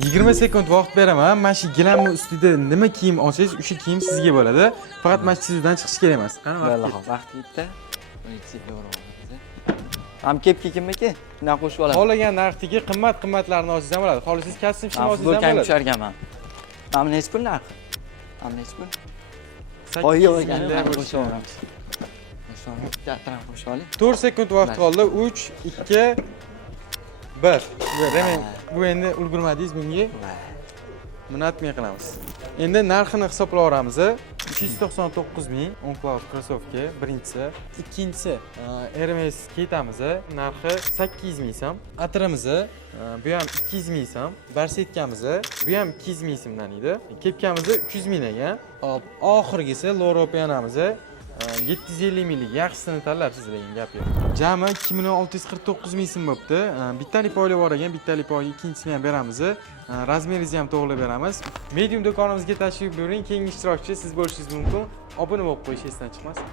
20 sekund vaqt beraman. Mana shu gilamni ustida nima kiyim olsangiz, o'sha kiyim sizga bo'ladi. Faqat mana shu sizdan chiqish kerak emas. Qani Yalla, vaqt yetdi. Ham kepki kimniki? Shundan qo'shib olaman. Xohlagan narxdagi qimmat-qimmatlarni olsangiz ham bo'ladi. Xohlasangiz kostyum shim olsangiz ham Bo'lkan bo'ladi. tusharganman. Mana nechi pul narxi? Mana nechi pul? 8 Oy, yo'q, mingdan qo'shib qo'shib olamiz. Kattaroq qo'shib oling. 4 sekund vaqt qoldi. 3, 2, 1. Demak, bu endi ulgurmadingiz bunga. Buni atmay qilamiz. Endi narxini hisoblayveramiz. 299 ming OnCloud krossovka birinchisi. Ikkinchisi Hermes ketamiz. Narxi 800 ming so'm. Atirimiz bu ham 200 ming so'm. Barsetkamiz bu ham 200 ming so'mdan edi. Kepkamiz 300 ming ekan. Hop, oxirgisi Loropianamiz 750 minglik yaxshisini tanlabsiz degan gap yo'q. Jami 2 million 649 ming so'm bo'libdi. Bittalik poyli bor ekan, bittalik poyli ikkinchisini ham beramiz. Razmeringizni ham to'g'rilab beramiz. Medium do'konimizga tashrif buyuring. Keyingi ishtirokchi siz bo'lishingiz mumkin. Obuna bo'lib qo'yish esdan chiqmasin.